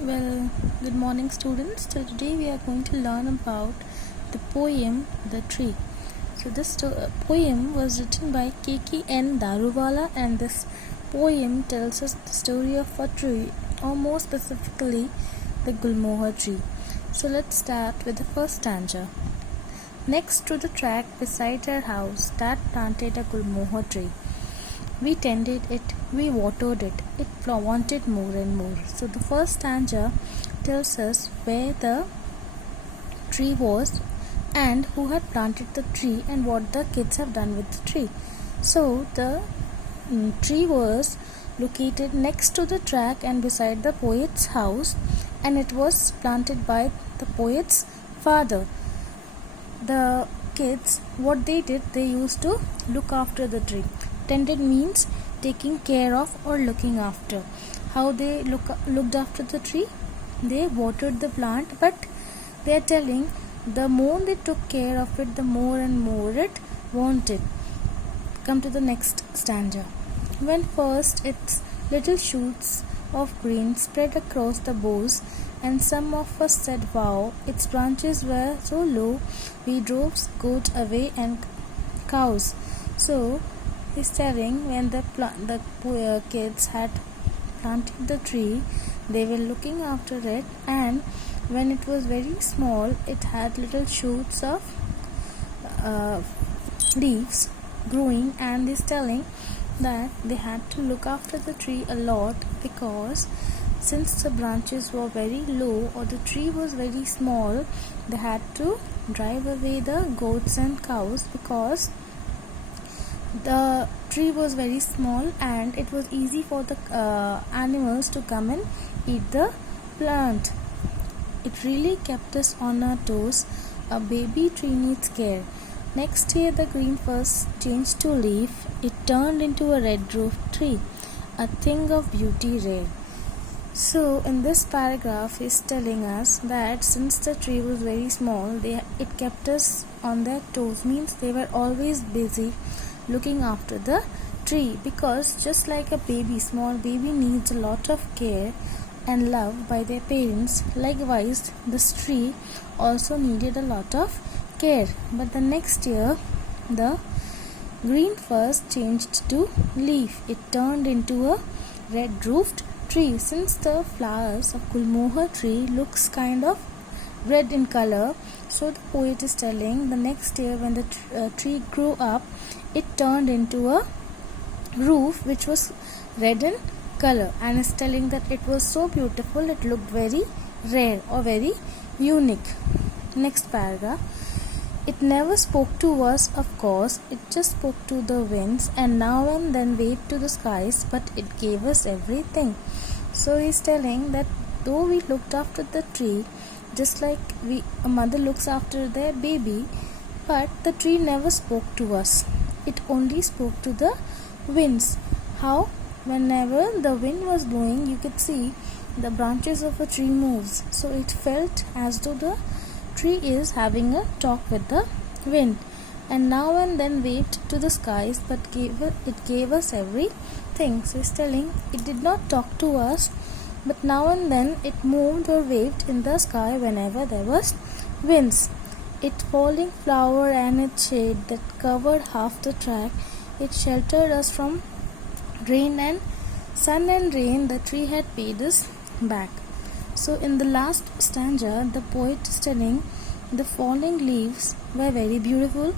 Well, good morning, students. So today we are going to learn about the poem The Tree. So this poem was written by K.K.N. Daruwala, and this poem tells us the story of a tree, or more specifically, the Gulmohar tree. So let's start with the first stanza. Next to the track beside our house, Dad planted a Gulmohar tree. We tended it, we watered it, it wanted more and more. So the first stanza tells us where the tree was and who had planted the tree and what the kids have done with the tree. So the tree was located next to the track and beside the poet's house, and it was planted by the poet's father. The kids, what they did, they used to look after the tree. Tended means taking care of or looking after. How they looked after the tree? They watered the plant, but they are telling the more they took care of it, the more and more it wanted. Come to the next stanza. When first its little shoots of green spread across the boughs, and some of us said, "Wow, its branches were so low, we drove goats away and cows." So he's telling when the kids had planted the tree, they were looking after it, and when it was very small, it had little shoots of leaves growing, and he's telling that they had to look after the tree a lot, because since the branches were very low or the tree was very small, they had to drive away the goats and cows, because the tree was very small and it was easy for the animals to come and eat the plant. It really kept us on our toes. A baby tree needs care. Next year the green first changed to leaf. It turned into a red-roofed tree, a thing of beauty rare. So in this paragraph is telling us that since the tree was very small, it kept us on their toes, means they were always busy looking after the tree, because just like a small baby needs a lot of care and love by their parents, likewise this tree also needed a lot of care. But the next year the green first changed to leaf. It turned into a red-roofed tree. Since the flowers of Gulmohar tree looks kind of red in color, so the poet is telling the next year when the tree grew up, it turned into a roof which was red in color, and is telling that it was so beautiful, it looked very rare or very unique. Next paragraph. It never spoke to us, of course, it just spoke to the winds and now and then waved to the skies, but it gave us everything. So he's telling that though we looked after the tree just like a mother looks after their baby, but the tree never spoke to us. It only spoke to the winds. How? Whenever the wind was blowing, you could see the branches of a tree moves. So it felt as though the tree is having a talk with the wind, and now and then waved to the skies, but it gave us everything. So it's telling it did not talk to us, but now and then it moved or waved in the sky whenever there was winds. It falling flower and its shade that covered half the track, it sheltered us from rain and sun and rain. The tree had paid us back. So in the last stanza, the poet is telling the falling leaves were very beautiful.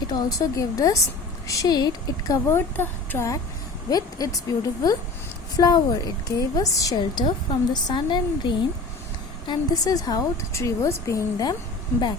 It also gave us shade. It covered the track with its beautiful flower. It gave us shelter from the sun and rain, and this is how the tree was paying them back.